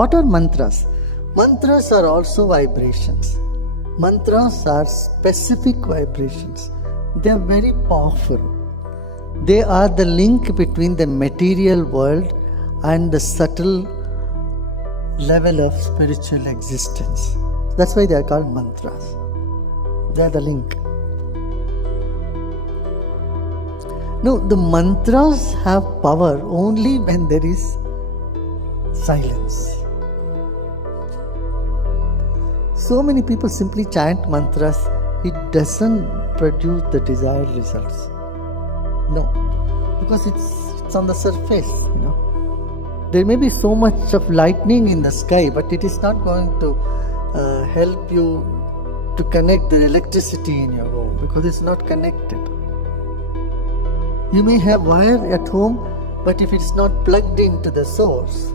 What are mantras? Mantras are also vibrations. Mantras are specific vibrations. They are very powerful. They are the link between the material world and the subtle level of spiritual existence. That's why they are called mantras. They are the link. No, the mantras have power only when there is silence. So many people simply chant mantras, it doesn't produce the desired results. No, because it's on the surface, There may be so much of lightning in the sky, but it is not going to help you to connect the electricity in your home because it's not connected. You may have wire at home, but if it's not plugged into the source,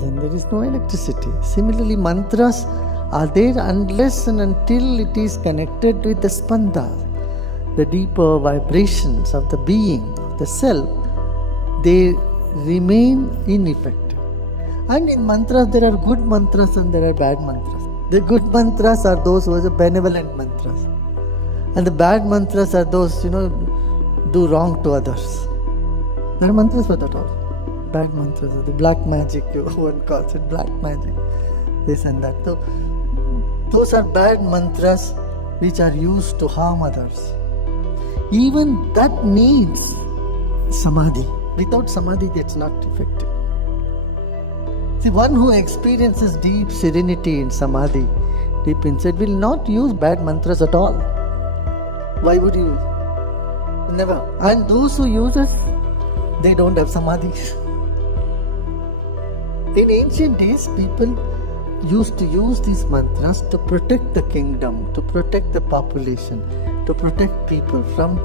then there is no electricity. Similarly, mantras are there unless and until it is connected with the spanda, the deeper vibrations of the being, of the self. They remain ineffective. And in mantras, there are good mantras and there are bad mantras. The good mantras are those who are the benevolent mantras. And the bad mantras are those, do wrong to others. There are mantras for that also. Bad mantras are the black magic, one calls it black magic, this and that. So, those are bad mantras which are used to harm others. Even that needs samadhi. Without samadhi, it's not effective. The one who experiences deep serenity in samadhi, deep inside, will not use bad mantras at all. Why would you use? Never. And those who use it, they don't have samadhi. In ancient days, people used to use these mantras to protect the kingdom, to protect the population, to protect people from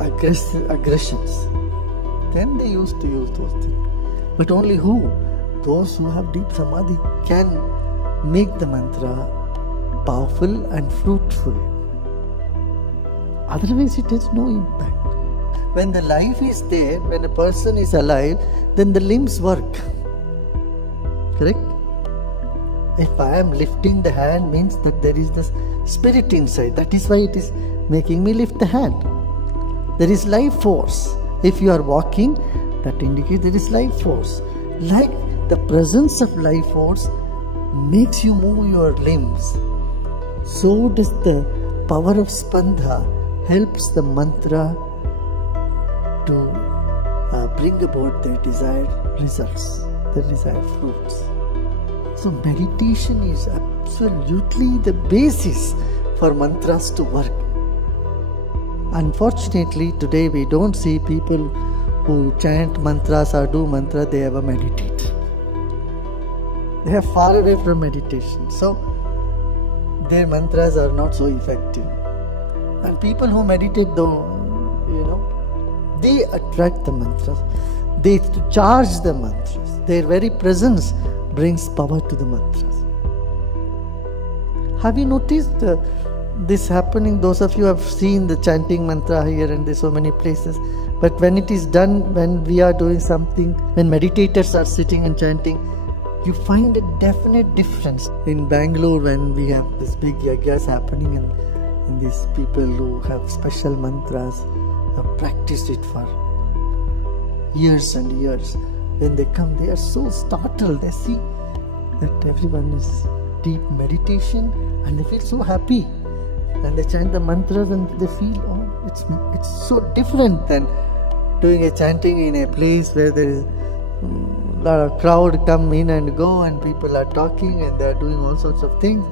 aggressions. Then they used to use those things. But only who? Those who have deep samadhi can make the mantra powerful and fruitful. Otherwise it has no impact. When the life is there, when a person is alive, then the limbs work. Correct? If I am lifting the hand, means that there is this spirit inside. That is why it is making me lift the hand. There is life force. If you are walking, that indicates there is life force. Like the presence of life force makes you move your limbs, so does the power of spanda helps the mantra to bring about the desired results, the desired fruits. So meditation is absolutely the basis for mantras to work. Unfortunately, today we don't see people who chant mantras or do mantra, they ever meditate. They are far away from meditation. So their mantras are not so effective. And people who meditate, though, they attract the mantras. They charge the mantras. Their very presence brings power to the mantras. Have you noticed this happening? Those of you have seen the chanting mantra here and there so many places. But when it is done, when we are doing something, when meditators are sitting and chanting, you find a definite difference. In Bangalore, when we have this big yagyas happening and these people who have special mantras have practiced it for years and years. When they come, they are so startled. They see that everyone is deep meditation and they feel so happy. And they chant the mantras and they feel, oh, it's so different than doing a chanting in a place where there is a lot of crowd come in and go and people are talking and they are doing all sorts of things.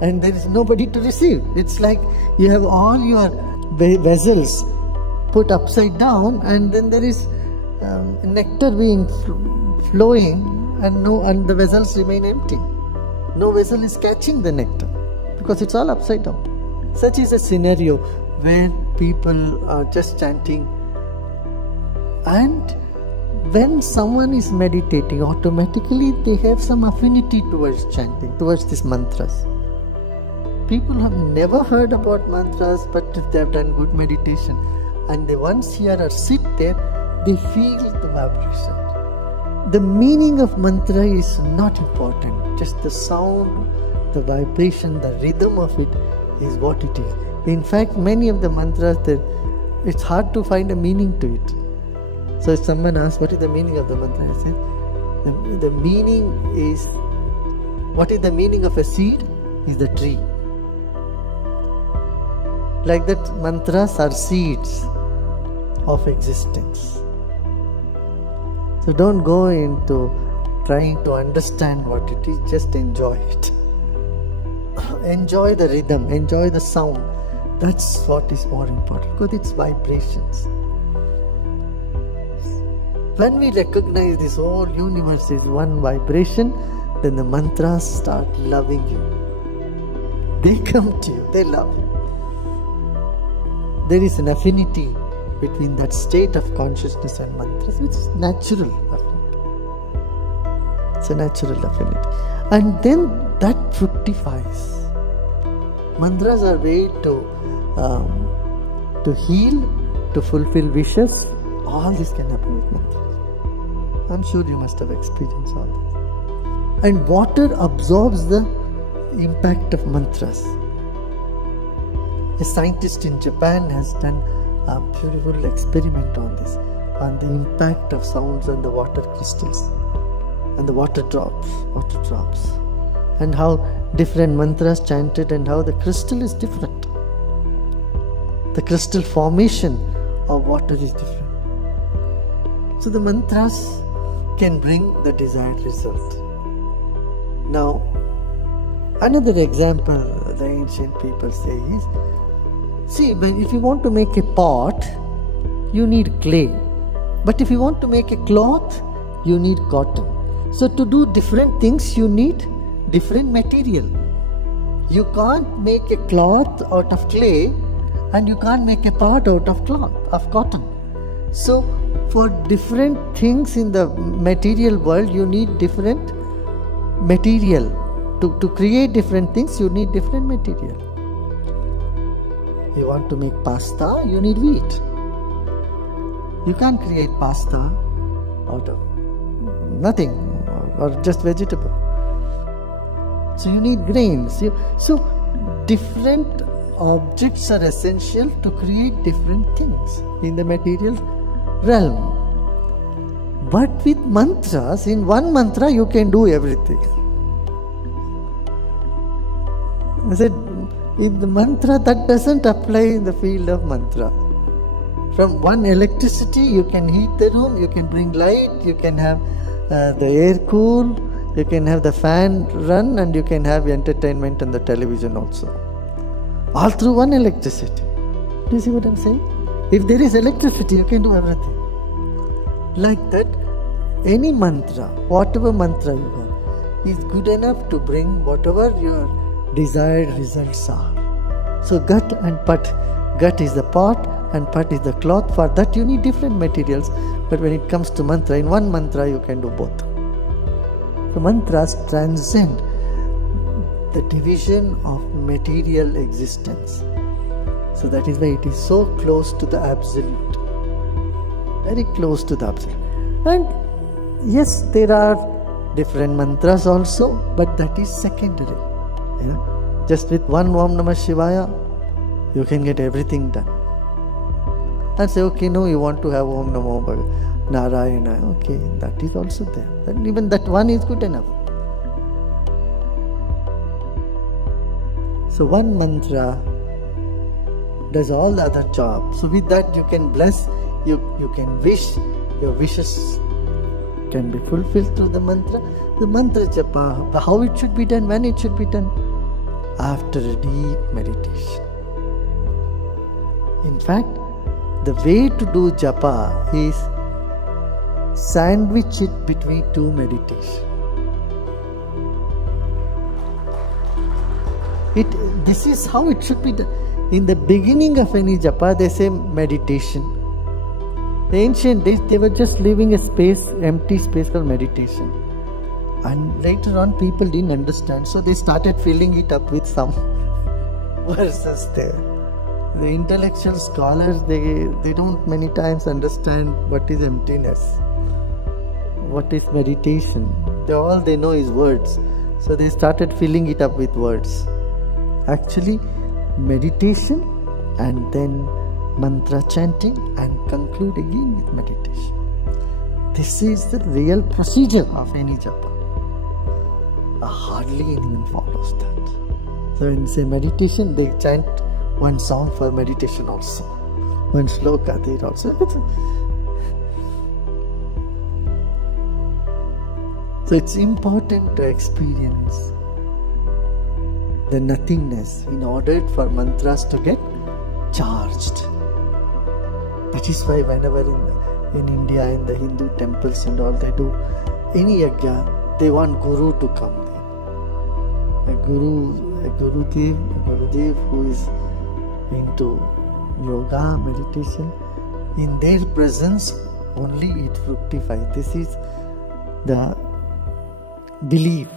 And there is nobody to receive. It's like you have all your vessels put upside down and then there is nectar being flowing and the vessels remain empty. No vessel is catching the nectar because it's all upside down. Such is a scenario where people are just chanting, and when someone is meditating, automatically they have some affinity towards chanting, towards these mantras. People have never heard about mantras, but if they have done good meditation and they once hear or sit there, they feel the vibration. the meaning of mantra is not important. Just the sound, the vibration, the rhythm of it is what it is. In fact, many of the mantras, it's hard to find a meaning to it. So if someone asks, what is the meaning of the mantra? I say, the meaning is, what is the meaning of a seed? Is the tree. Like that, mantras are seeds of existence. So don't go into trying to understand what it is, just enjoy it. Enjoy the rhythm, enjoy the sound. That's what is more important, because it's vibrations. When we recognize this whole universe is one vibration, then the mantras start loving you. They come to you, they love you. There is an affinity between that state of consciousness and mantras, which is natural affinity. It's a natural affinity. And then that fructifies. Mantras are way to heal, to fulfill wishes. All this can happen with mantras. I'm sure you must have experienced all this. And water absorbs the impact of mantras. A scientist in Japan has done a beautiful experiment on this, on the impact of sounds on the water crystals and the water drops, and how different mantras chanted and how the crystal is different. The crystal formation of water is different. So the mantras can bring the desired result. Now, another example the ancient people say is, see, if you want to make a pot, you need clay. But if you want to make a cloth, you need cotton. So to do different things, you need different material. You can't make a cloth out of clay, and you can't make a pot out of cotton. So for different things in the material world, you need different material. To create different things, you need different material. You want to make pasta, you need wheat. You can't create pasta out of nothing or just vegetable. So you need grains. So different objects are essential to create different things in the material realm. But with mantras, in one mantra you can do everything. I said, in the mantra, that doesn't apply in the field of mantra. From one electricity, you can heat the room, you can bring light, you can have the air cool, you can have the fan run, and you can have entertainment on the television also. All through one electricity. Do you see what I'm saying? If there is electricity, you can do everything. Like that, any mantra, whatever mantra you have, is good enough to bring whatever your desired results are. So Gat and Pat. Gat is the pot and Pat is the cloth. For that you need different materials. But when it comes to mantra, in one mantra you can do both. So mantras transcend the division of material existence. So that is why it is so close to the absolute. Very close to the absolute. And yes, there are different mantras also, but that is secondary. Just with one Om Namah Shivaya, you can get everything done. And say, okay, no, you want to have Om Namo Narayana. Okay, that is also there. And even that one is good enough. So one mantra does all the other jobs. So with that you can bless, you can wish, your wishes can be fulfilled through the mantra. The mantra japa, how it should be done, when it should be done? After a deep meditation. In fact, the way to do japa is sandwich it between two meditations. This is how it should be done. In the beginning of any japa, they say meditation. The ancient days, they were just leaving a space, empty space called meditation. And later on, people didn't understand, so they started filling it up with some verses there. The intellectual scholars, they don't many times understand what is emptiness. what is meditation. All they know is words. So they started filling it up with words. Actually, meditation and then mantra chanting and conclude again with meditation. This is the real procedure of any japa. Hardly anyone follows that. So when you say meditation, they chant one song for meditation also. One shloka there also. So it's important to experience the nothingness in order for mantras to get charged. That is why whenever in India, in the Hindu temples and all, they do any yajna, they want Guru to come there. A Gurudev who is into yoga, meditation, in their presence only it fructifies. This is the belief